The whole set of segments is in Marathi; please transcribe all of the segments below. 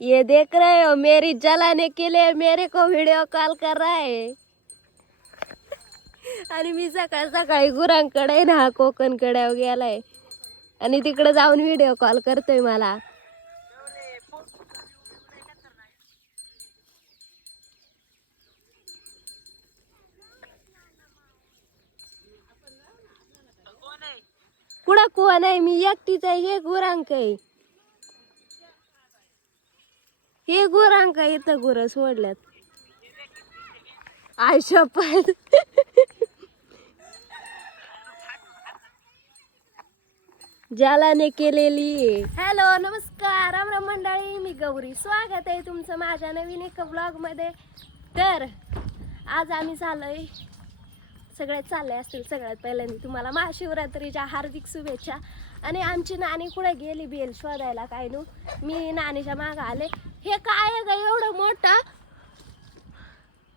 ये देख रहे हो, मेरी जलाने के लिए मेरे को व्हिडिओ कॉल कर रहा है. आणि मी सकाळ सकाळी गुरांकडे ना कोकणकडे गेलाय आणि तिकडे जाऊन व्हिडिओ कॉल करतोय मला. कुठं कोण आहे? मी एकटीच आहे. हे गुरांक आहे, हे गुरांक इथं गुरं सोडल्यात. आय शपथ. जालाने केलेली. हॅलो नमस्कार राम राम मंडळी, मी गौरी. स्वागत आहे तुमचं माझ्या नवीन एका ब्लॉग मध्ये. तर आज आम्ही चाललोय, सगळे चालले असतील. सगळ्यात पहिल्यांदा तुम्हाला महाशिवरात्रीच्या हार्दिक शुभेच्छा. आणि आमची नानी कुठे गेली बेल शोधायला काय नु, मी नानीच्या मागं आले. हे काय आहे ग एवढं मोठं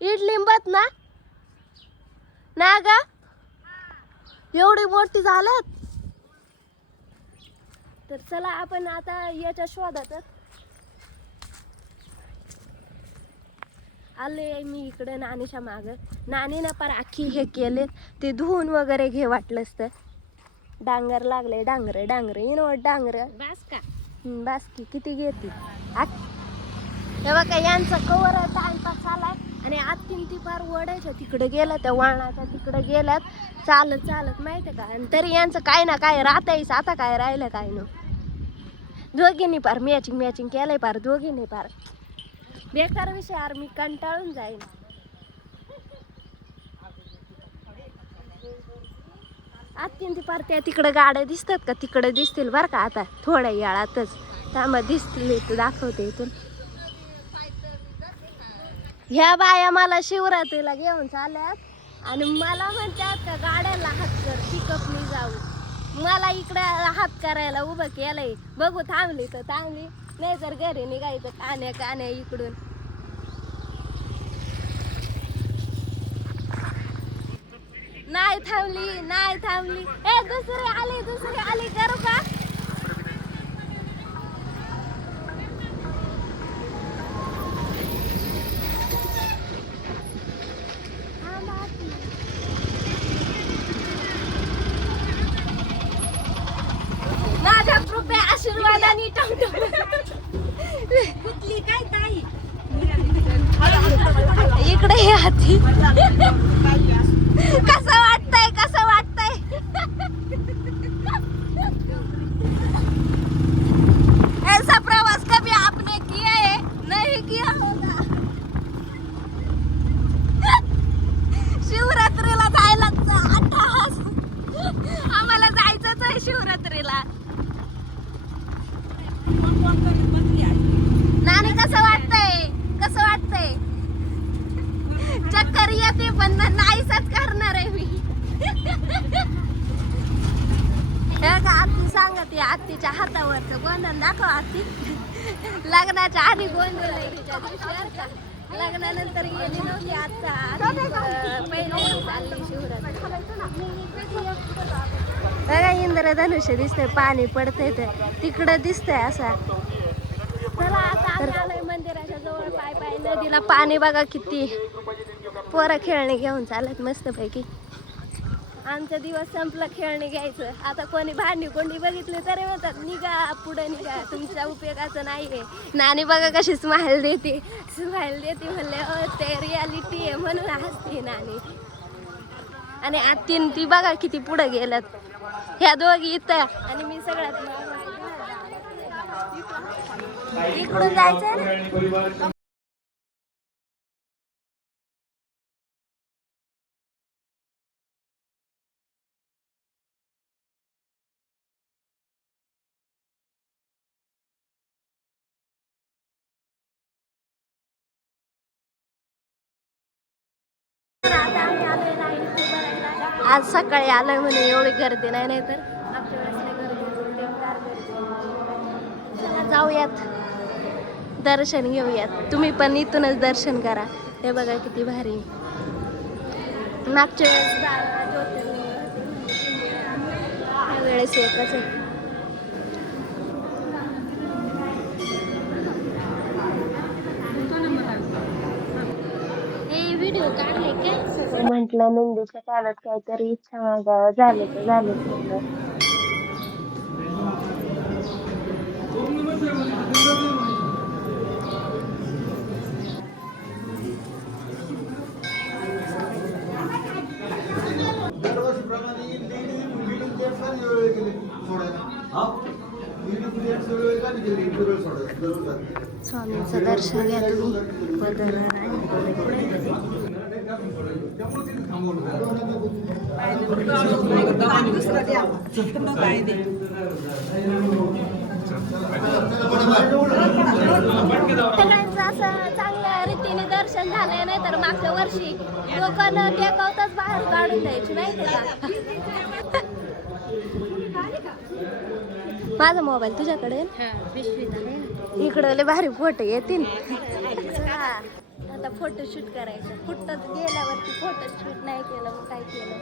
इडलिंबात ना ना ग, एवढी मोठी झाल्यात. तर चला आपण आता याच्या शोधात आले. मी इकडे नानीच्या मागं. नानीनं पर आखी हे केले, ते धुवून वगैरे घे वाटलंच तर. डांगर लागले, डांगरे डांगरे इनवट डांगर बास का बास की किती घेते. हे बघा यांचा कवर टाइमपास चालाय. आणि आत्तीन ती फार वडायच्या तिकडे गेल्या, त्या वळणाच्या तिकडे गेल्यात चालत चालत माहिती का. आणि तरी यांचं काय ना काय राहतायच. आता काय राहिलं काय न, दोघींनी पार मॅचिंग मॅचिंग केलंय पार दोघींनी पार. बेकार विषय यार, मी कंटाळून जाईन. आत्तीन ती पार त्या तिकडे गाड्या दिसतात का, तिकडे दिसतील बरं का आता थोड्या वेळातच. त्यामध्ये दिसतील इथं दाखवते इथून. ह्या बाया मला शिवरात्रीला घेऊन चालल्यात आणि मला म्हणतात का गाड्याला हात कर, पिकअपनी जाऊ. मला इकडे हात करायला उभं केलंय. बघू थांबली तर थांबली, नाही जर घरी निघायचं कान्या कान्या इकडून. नाही थांबली नाही थांबली. ए दुसरी आली करू का. माझ्या कृपे आशीर्वादाने कुठली काय ताई इकडे हाती. कसं वाटतंय कसं वाटतंय. ऐसा प्रवास कभी आपने किया है? नहीं किया होगा. शिवरात्रीला जायला अट्टाहास. आम्हाला जायचंच आहे शिवरात्रीला. नानी कसं वाटतंय कसं वाटतंय. चक्कर येते पण नाहीसच करणार आहे मी. आत्ती सांगते, आत्तीच्या हातावरचं गोंधन दाखव. आत्ती लग्नाच्या आधी गोंधन आहे तिच्या दिवशी. लग्नानंतर गेली नव्हती. आता पहिली चालली शिवरात्री. बघा इंद्रधनुष्य दिसतंय, पाणी पडतंय तर तिकडं दिसतंय असा. चला आता आम्ही आलोय मंदिराच्या जवळ. पाय पाय नदीला पाणी बघा किती. पोरं खेळणे घेऊन चालत मस्त पैकी. आमचा दिवस संपला खेळणे घ्यायचं. आता कोणी भांडी कोंडी बघितली तरी म्हणतात निघा पुढे निघा, तुमच्या उपयोगाचं नाहीये. नानी बघा कशी स्माईल देते म्हणले ते रियालिटी आहे म्हणून हसते नानी. आणि आत्तीन ती बघा किती पुढे गेल्यात. ह्या दोघी इथं आणि मी सगळ्यात इकडून जायचं. आज सकाळी आलोय म्हणे एवढी गर्दी नाही, नाही तर मागच्या वेळेस गर्दी. चला जाऊयात, दर्शन घेऊयात. तुम्ही पण इथूनच दर्शन करा. हे बघा किती भारी. मागच्या वेळेस 12 ज्योतिर्लिंग, ह्या वेळेस एकच आहे. म्हंटल नंदीच्या कानात काहीतरी इच्छा मागावं, झालं तर झालं पूर्ण. स्वामींचं दर्शन घ्या तुम्ही. बदल सगळ्यांचं असं चांगल्या रीतीने दर्शन झालंय, नाही तर मागच्या वर्षी लोकांना टेकवताच बाहेर काढून द्यायची, माहिती का? माझा मोबाईल तुझ्याकडे इकडं लय भारी फोटो येतील. आता फोटो शूट करायचं. कुठं गेल्यावरती फोटो शूट नाही केलं मग काय केलं.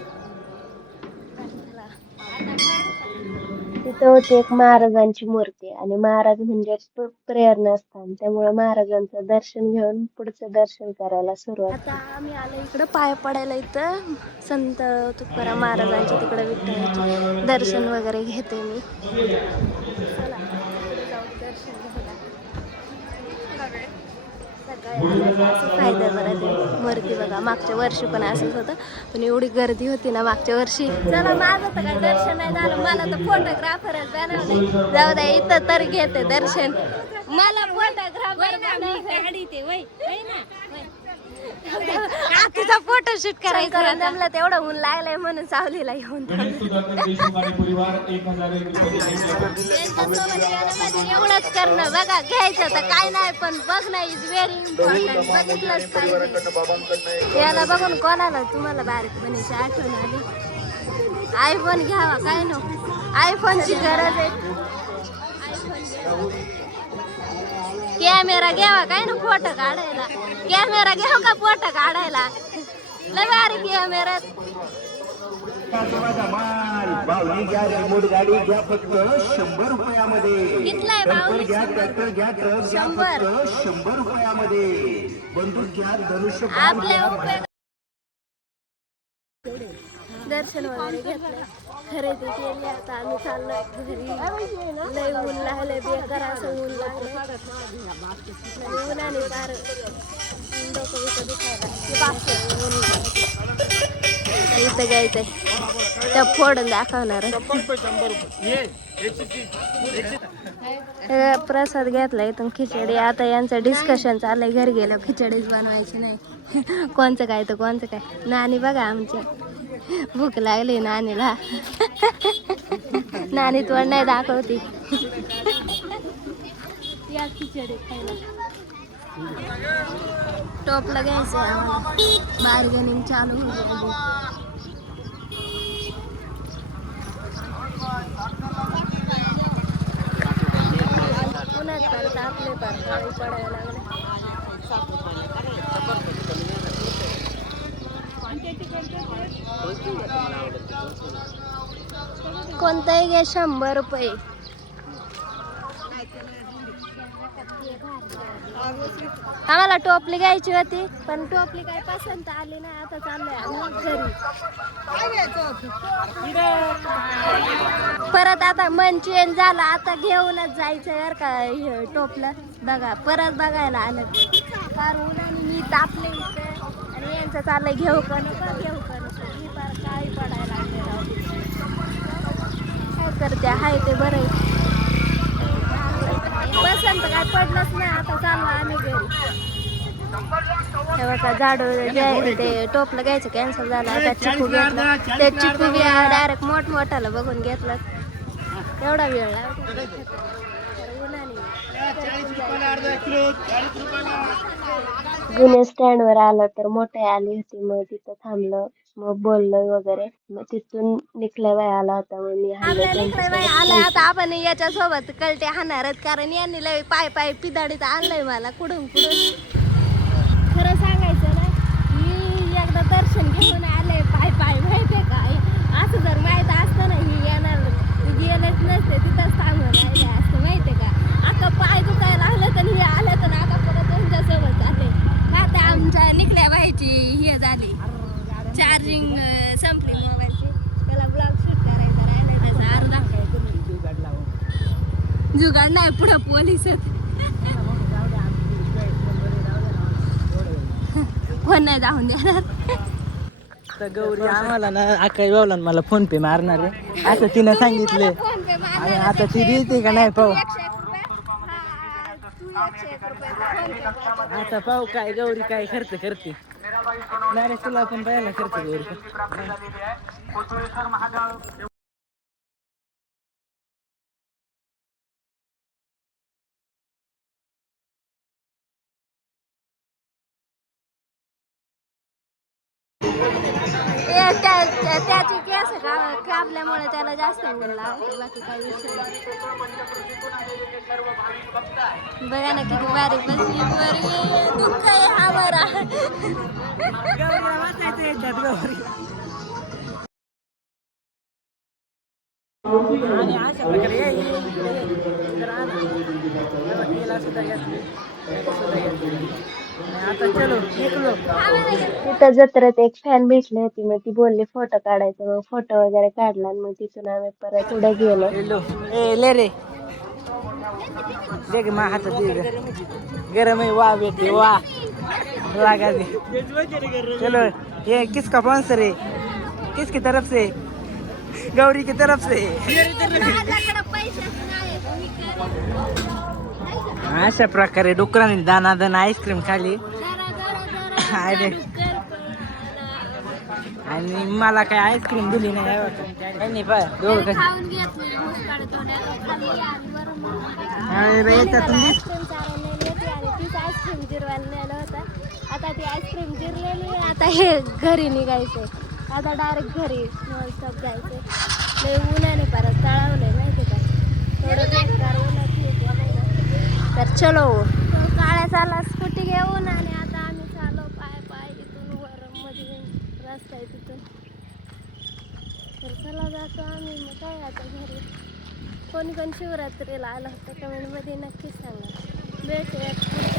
तिथं होती एक महाराजांची मूर्ती आणि महाराज म्हणजे प्रेरणास्थान, त्यामुळे महाराजांचं दर्शन घेऊन पुढचं दर्शन करायला सुरुवात. आता आम्ही आलो इकडं पाय पडायला. इथं संत तुकाराम महाराजांच्या तिकडे विठ्ठलाचे दर्शन वगैरे घेते मी. चला दर्शन घ्यायला. सकाळी असं फायदा बरं मूर्ती बघा. मागच्या वर्षी पण असंच होतं, पण एवढी गर्दी होती ना मागच्या वर्षी. चला माझं तर काही दर्शन नाही झालं, मला तर फोटोग्राफरच बनवलंय. जाऊ द्या, इथं तर घेते दर्शन. मला फोटोग्राफर तिचा फोटोशूट करायचा जमलं तेवढं ऊन लागलंय म्हणून सावलीला येऊन एवढंच करणं. बघा घ्यायचं तर काय नाही, पण बघणं इज व्हेरी इम्पॉर्टंट. बघितलंच पाहिजे. याला बघून कोणाला तुम्हाला बारीक बनीची आठवण आली? आयफोन घ्यावा काय नको, आयफोनची गरज आहे. कॅमेरा घ्यावा काय ना फोटो काढायला. कॅमेरा घ्यावा का फोटो काढायला? लय भारी कॅमेरा. कितलाय बावली? 100. आपल्या उपयोग. दर्शन वगैरे घेतलंय, खरेदी केली. आता आम्ही चाललोय घरी. लय ऊन लागलंय, बेकार असं ऊन लागलंय. उन्हाने फार डोकं बिकं दुखायला. इथं घ्यायचंय त्या फोडून दाखवणार. प्रसाद घेतला इथून खिचडी. आता यांचं डिस्कशन चाललंय घरी गेलं खिचडीच बनवायची नाही. कोणचं काय तर कोणचं काय. नानी बघा आमच्या भूक लागली नानीला. नानी तोंड नाही दाखवती. या खिचडी खायला. टोपला घ्यायचं आम्हाला. बार्गेनिंग चालू होईल. उन्हात परत आपले पाणी पडायला लागले. कोणताही घ्या 100 रुपये. आम्हाला टोपली घ्यायची होती, पण टोपली काय पसंत आली नाही. आता चाललोय आम्ही घरी. परत आता मन चेंज झालं, आता घेऊनच जायचं बरं का टोपलं. बघा परत बघायला आलं. फार उन्हाने मी तापले इथे आणि यांचं चाललंय घेऊ का नको घेऊ का नको. मी फार काळी पडायला लागले. काय करते हाय ते बरं आहे. पसंत काय पडलंच नाही. आता चाललो आम्ही घरी. तेव्हा का झाडू ते टोपलं घ्यायचं कॅन्सल झालं. आता चिकू घेतला. ते चिकू बी डायरेक्ट मोठमोठाला बघून घेतलं. एवढा वेळ जुन्या स्टँडवर आलं तर मोठे आली होती, मग तिथं थांबलं, मग बोललं वगैरे. मग तिथून निकल्या बाई आला होता. मग मी आला. आता आपण याच्या सोबत कलटे हाणारच, कारण यांनी लय पाय पाय पिदाडीत आणलंय मला कुडून कुडून. खरं सांगायचं ना, मी एकदा दर्शन घेऊन आले पाय पाय, माहितीये का? असं जर माहित असतं ना ही येणार, गेलेच नसते, तिथंच थांबून राहिले असतं, माहितीये का? आता पाय दुखायला लागलं तर हे आलं तर आता परत त्यांच्या सोबत जाते. आता आमच्या निकल्या बाईची ही चार्जिंग संपली मोबाईलची. त्याला ब्लॉग शूट करायचा राहिला त्याचा अर्धा. जुगाड नाही पुढं पोलीस कोण नाही जाऊन देणार. तर गौरी आम्हाला ना अक्काई बावला मला फोन पे मारणार आहे असं तिनं सांगितलं. फोन पे आणि आता ती देते का नाही पाहू. आता पाहू काय गौरी काय खर्च करते. नाही रे तुला पण पाहायला खर्च गौरी. त्याची केस कापल्यामुळे त्याला जास्त मिळाला बाकी काही विषय नाही. बघा ना किती बारीक बसली दुःख आहे आम्हाला. आणि अशा प्रकारे आता चलो निघलो. तिथं जत्रेत एक फॅन भेटली होती मग ती बोलली फोटो काढायचं. मग फोटो वगैरे काढला मग तिथून आम्ही परत पुढे गेलो. ले रे देख मा हातात गरम है वाह बेटे वाह लगा दे. चलो ये किसका स्पॉन्सर है किसकी तरफ से गौरी की तरफ से. अशा प्रकारे डुकराने दाना आईस्क्रीम खाली आणि मला काय आईस्क्रीम दिली नाही. आईस्क्रीम जिरवायला नेलं होतं. आता ती आईस्क्रीम जिरलेली. आता हे घरी निघायचंय. आता डायरेक्ट घरी नॉनस्टॉप जायचंय. लय उन्हाने परत तळावलंय माहिती का. थोडं बेकार उन्हात तर चलो काळ्या चाला स्कूटी घेऊन. आणि आता आम्ही चालो पाय इथून वर मध्ये रस्ता आहे तिथून. तर चला जातो आम्ही. मग काय आता घरी. कोणी शिवरात्रीला आलं होतं कमेंटमध्ये नक्कीच सांगा. भेटूयात.